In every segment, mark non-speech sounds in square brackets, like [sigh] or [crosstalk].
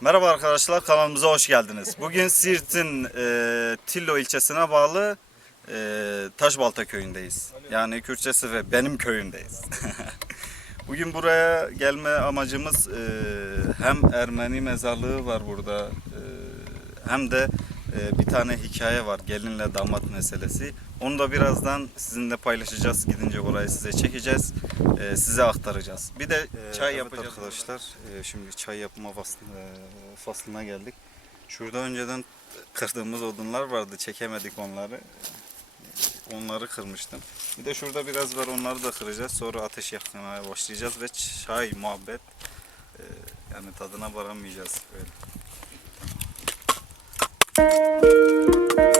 Merhaba arkadaşlar kanalımıza hoş geldiniz. Bugün Siirt'in e, Tillo ilçesine bağlı e, Taşbalta köyündeyiz. Yani Kürtçesi ve benim köyündeyiz. [laughs] Bugün buraya gelme amacımız e, hem Ermeni mezarlığı var burada e, hem de bir tane hikaye var gelinle damat meselesi. Onu da birazdan sizinle paylaşacağız. Gidince orayı size çekeceğiz. e, size aktaracağız. Bir de çay yapacağız arkadaşlar. E, şimdi çay yapma faslına, faslına geldik. Şurada önceden kırdığımız odunlar vardı. Çekemedik onları. Onları kırmıştım. Bir de şurada biraz var onları da kıracağız. Sonra ateş yakmaya başlayacağız ve çay, muhabbet e, yani tadına varamayacağız. Böyle. Thank you.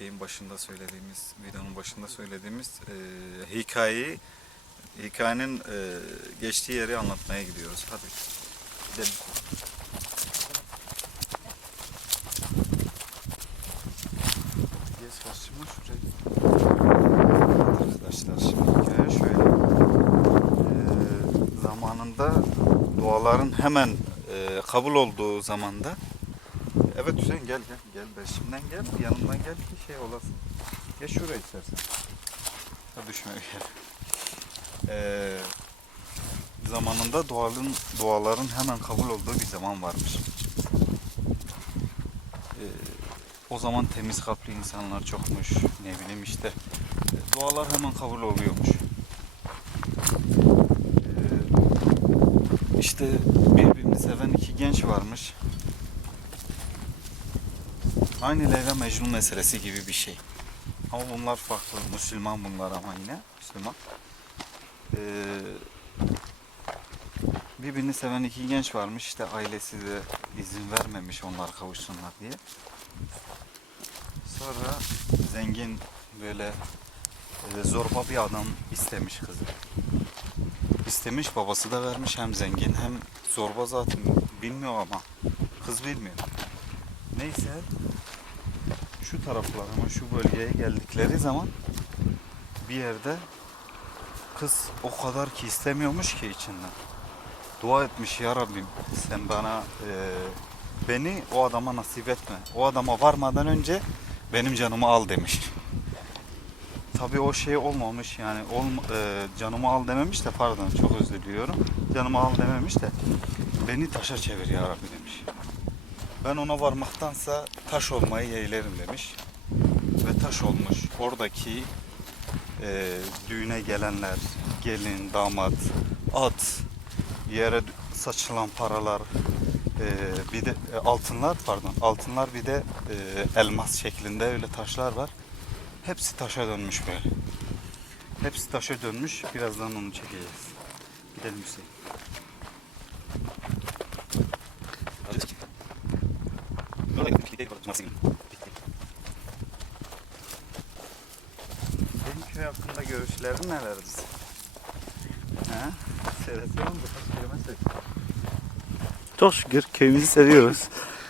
Şeyin başında söylediğimiz, videonun başında söylediğimiz eee, hikayeyi, hikayenin eee, geçtiği yeri anlatmaya gidiyoruz. Hadi gidelim. Arkadaşlar şimdi hikaye şöyle. Eee, zamanında duaların hemen eee, kabul olduğu zamanda Evet Hüseyin gel gel gel peşimden gel yanımdan gel ki şey olasın. Geç şuraya istersen. Ha düşme bir yere. Ee, zamanında duaların, duaların hemen kabul olduğu bir zaman varmış. Ee, o zaman temiz kalpli insanlar çokmuş. Ne bileyim işte. Dualar hemen kabul oluyormuş. Ee, işte birbirini seven iki genç varmış. Aynı Leyla Mecnun meselesi gibi bir şey. Ama bunlar farklı. Müslüman bunlar ama yine. Müslüman. Ee, birbirini seven iki genç varmış. İşte ailesi de izin vermemiş onlar kavuşsunlar diye. Sonra zengin böyle e, zorba bir adam istemiş kızı. İstemiş babası da vermiş hem zengin hem zorba zaten bilmiyor ama kız bilmiyor. Neyse şu taraflarıma şu bölgeye geldikleri zaman bir yerde kız o kadar ki istemiyormuş ki içinden. Dua etmiş ya Rabbim sen bana e, beni o adama nasip etme. O adama varmadan önce benim canımı al demiş. Tabii o şey olmamış yani olma, e, canımı al dememiş de pardon çok özür diliyorum. Canımı al dememiş de beni taşa çevir ya Rabbi demiş. Ben ona varmaktansa taş olmayı yeğlerim demiş. Ve taş olmuş. Oradaki e, düğüne gelenler, gelin, damat, at, yere saçılan paralar, e, bir de e, altınlar pardon, altınlar bir de e, elmas şeklinde öyle taşlar var. Hepsi taşa dönmüş böyle. Hepsi taşa dönmüş. Birazdan onu çekeceğiz. Gidelim Hüseyin. değil burada Senin köy hakkında görüşlerin nelerdir? Ha? Seyretiyor musun? Kaç kelime seyretiyor? Çok şükür köyümüzü seviyoruz.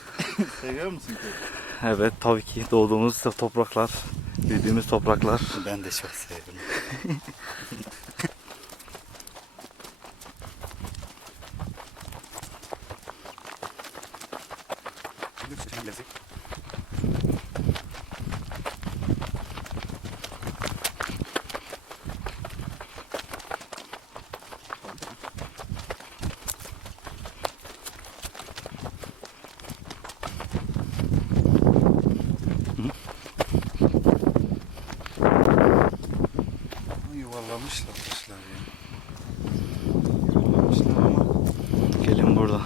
[laughs] Seviyor musun köyü? Evet tabii ki doğduğumuz topraklar, büyüdüğümüz topraklar. Ben de çok seviyorum. [laughs] burada.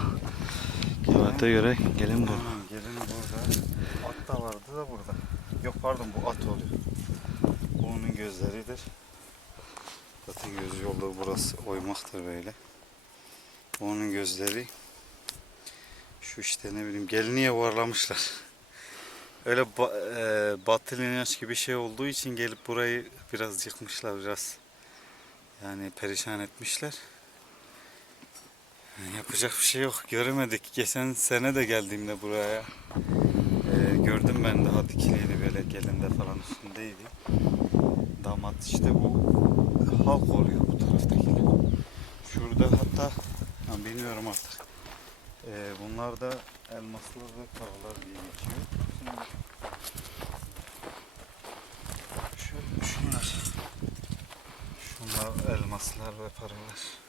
Rivayete göre gelin burada. Gelin burada. At da vardı da burada. Yok pardon bu at oluyor. Bu onun gözleridir. Zaten göz yolda burası oymaktır böyle. Onun gözleri. Şu işte ne bileyim gelini yuvarlamışlar. Öyle ba- e, batıl inanç gibi bir şey olduğu için gelip burayı biraz yıkmışlar biraz. Yani perişan etmişler. Yapacak bir şey yok. Göremedik. Geçen sene de geldiğimde buraya e, gördüm ben daha dikiliydi böyle gelinde falan üstündeydi. Damat işte bu halk oluyor bu taraftakiler. Şurada hatta ha, bilmiyorum artık. E, bunlar da elmaslar ve paralar diye geçiyor. Şu, şunlar. Şunlar elmaslar ve paralar.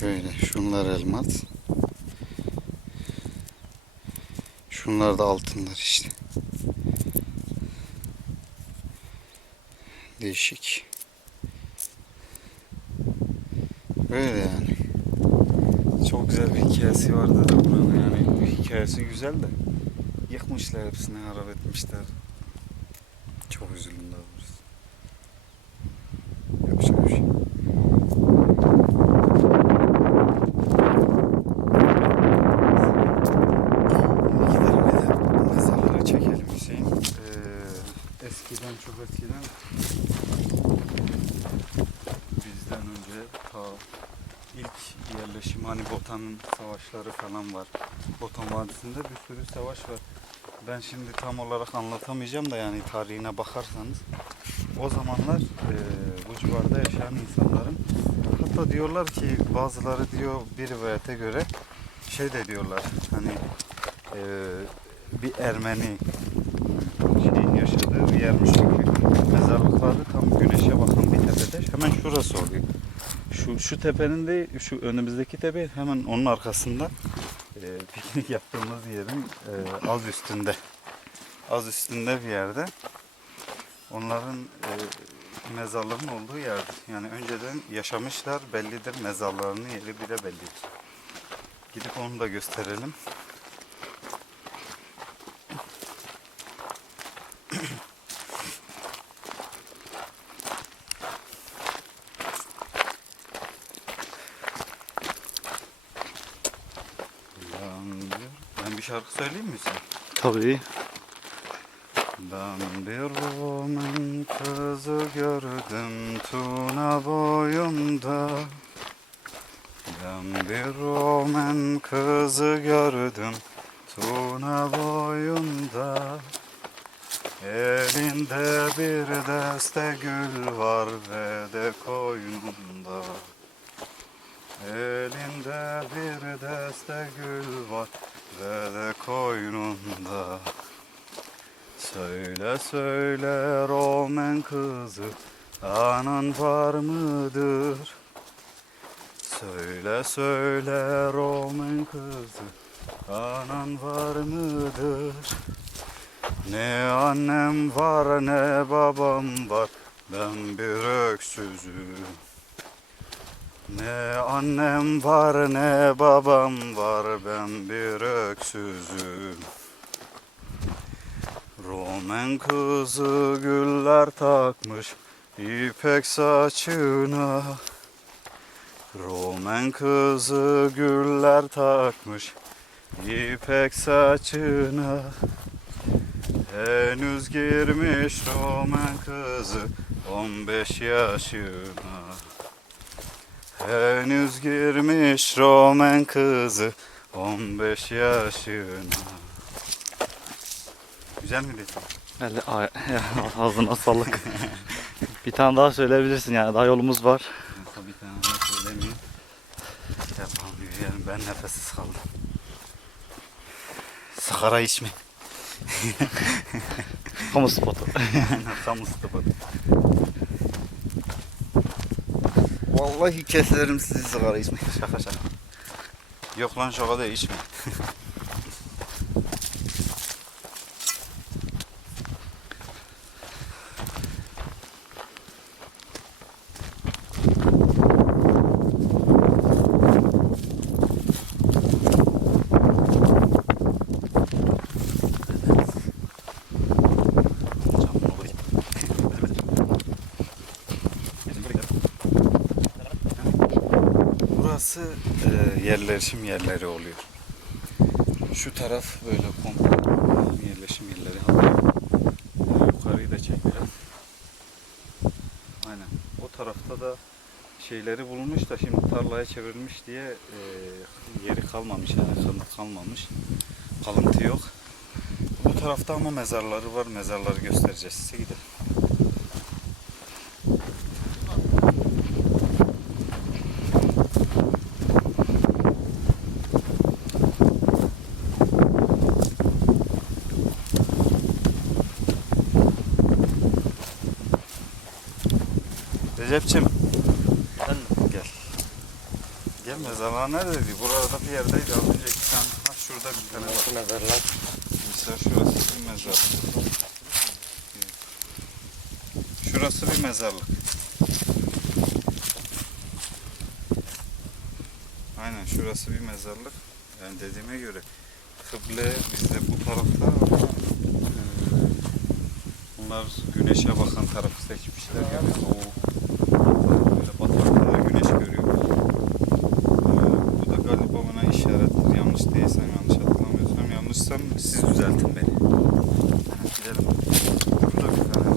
Şöyle şunlar elmas. Şunlar da altınlar işte. Değişik. Böyle yani. Çok güzel bir hikayesi vardı da buranın yani hikayesi güzel de yıkmışlar hepsini harap etmişler. Çok üzüldüm daha doğrusu. Yapacak bir şey. yok. Gidelim bir de mezarları çekelim Hüseyin. Ee, eskiden çok eskiden bizden önce ta ilk yerleşim hani Botan'ın savaşları falan var. Botan Vadisi'nde bir sürü savaş var. Ben şimdi tam olarak anlatamayacağım da yani tarihine bakarsanız o zamanlar e, bu civarda yaşayan insanların hatta diyorlar ki bazıları diyor bir rivayete göre şey de diyorlar hani e, bir Ermeni şeyin yaşadığı bir yermiş gibi mezarlıkları tam güneşe bakan bir tepede hemen şurası oluyor. Şu, şu tepenin de şu önümüzdeki tepe hemen onun arkasında e, piknik yaptığımız yerin e, az üstünde. Az üstünde bir yerde. Onların e, mezarların olduğu yerdir. Yani önceden yaşamışlar bellidir. Mezarlarının yeri bile bellidir. Gidip onu da gösterelim. Ben bir şarkı söyleyeyim mi sen? Tabii. Ben bir Roman kızı gördüm Tuna boyunda Ben bir Roman kızı gördüm Tuna boyunda Elinde bir deste gül var ve de koynunda Elinde bir deste gül var ve de koynunda Söyle söyle Roman kızı anan var mıdır? Söyle söyle Roman kızı anan var mıdır? Ne annem var ne babam var ben bir öksüzüm. Ne annem var ne babam var ben bir öksüzüm. Roman kızı güller takmış İpek saçına. Roman kızı güller takmış İpek saçına. Henüz girmiş Roman kızı 15 yaşına Henüz girmiş Roman kızı 15 yaşına Güzel mi dedim? Hadi ay- [laughs] ağzına sağlık. bir tane daha söyleyebilirsin yani daha yolumuz var. Tabii ki ama söylemeyeyim. Yapalım yürüyelim ben nefessiz kaldım. Sigara içme. Kamu spotu. [laughs] Kamu spotu. Vallahi keserim sizi sigara içme. Şaka şaka. Yok lan şaka da içme. Burası e, yerleşim yerleri oluyor. Şu taraf böyle komple yerleşim yerleri. Hatta yukarıyı da çek biraz. Aynen. O tarafta da şeyleri bulunmuş da şimdi tarlaya çevrilmiş diye e, yeri kalmamış yani kırmızı kalmamış. Kalıntı yok. Bu tarafta ama mezarları var. Mezarları göstereceğiz size gidelim. Recep'cim gel. Gel mezarlar neredeydi? Burada bir yerdeydi. Az önceki sen ha, şurada bir tane var. Mezarlar. Mesela şurası bir mezarlık. Şurası bir mezarlık. Aynen şurası bir mezarlık. Yani dediğime göre kıble bizde bu tarafta ama bunlar güneşe bakan tarafı seçmişler. Yani doğu böyle batakta da güneş görüyoruz. E, bu da galiba bana işarettir. Yanlış değilsem yanlış hatırlamıyorsam yanlışsam siz düzeltin beni. Gidelim. Burada bir tane var.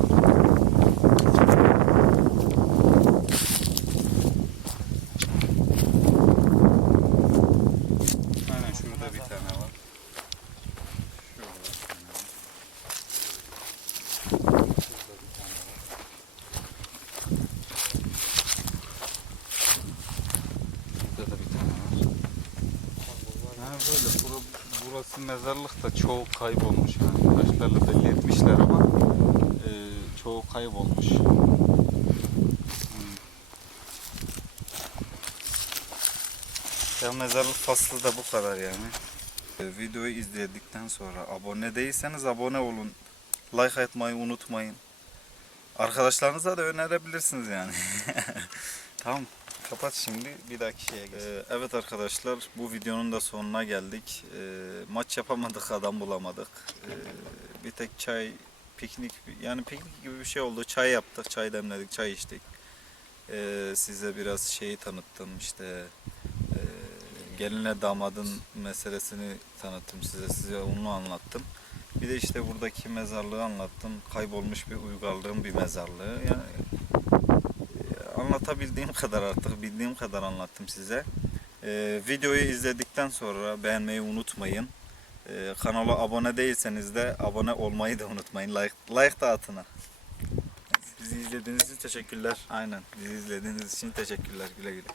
Aynen şurada bir tane var. Şurada bir tane var. Şurada bir tane var. Burada da bir tane var. Ha böyle bura, burası mezarlık da çoğu kaybolmuş yani. Taşlarla belli ama e, çoğu kaybolmuş. Hmm. Ya mezarlık faslı da bu kadar yani. E, Videoyu izledikten sonra abone değilseniz abone olun. Like atmayı unutmayın. Arkadaşlarınıza da önerebilirsiniz yani. [laughs] tamam. Kapat şimdi bir dahaki şeye geç. Ee, evet arkadaşlar bu videonun da sonuna geldik. Ee, maç yapamadık adam bulamadık. Ee, bir tek çay piknik yani piknik gibi bir şey oldu. Çay yaptık, çay demledik, çay içtik. Ee, size biraz şeyi tanıttım işte e, gelinle damadın meselesini tanıttım size. Size onu anlattım. Bir de işte buradaki mezarlığı anlattım. Kaybolmuş bir uygarlığın bir mezarlığı. Yani anlatabildiğim kadar artık bildiğim kadar anlattım size. Ee, videoyu izledikten sonra beğenmeyi unutmayın. Ee, kanala abone değilseniz de abone olmayı da unutmayın. Like, like da atın. ha. Bizi izlediğiniz için teşekkürler. Aynen. Bizi izlediğiniz için teşekkürler. Güle güle.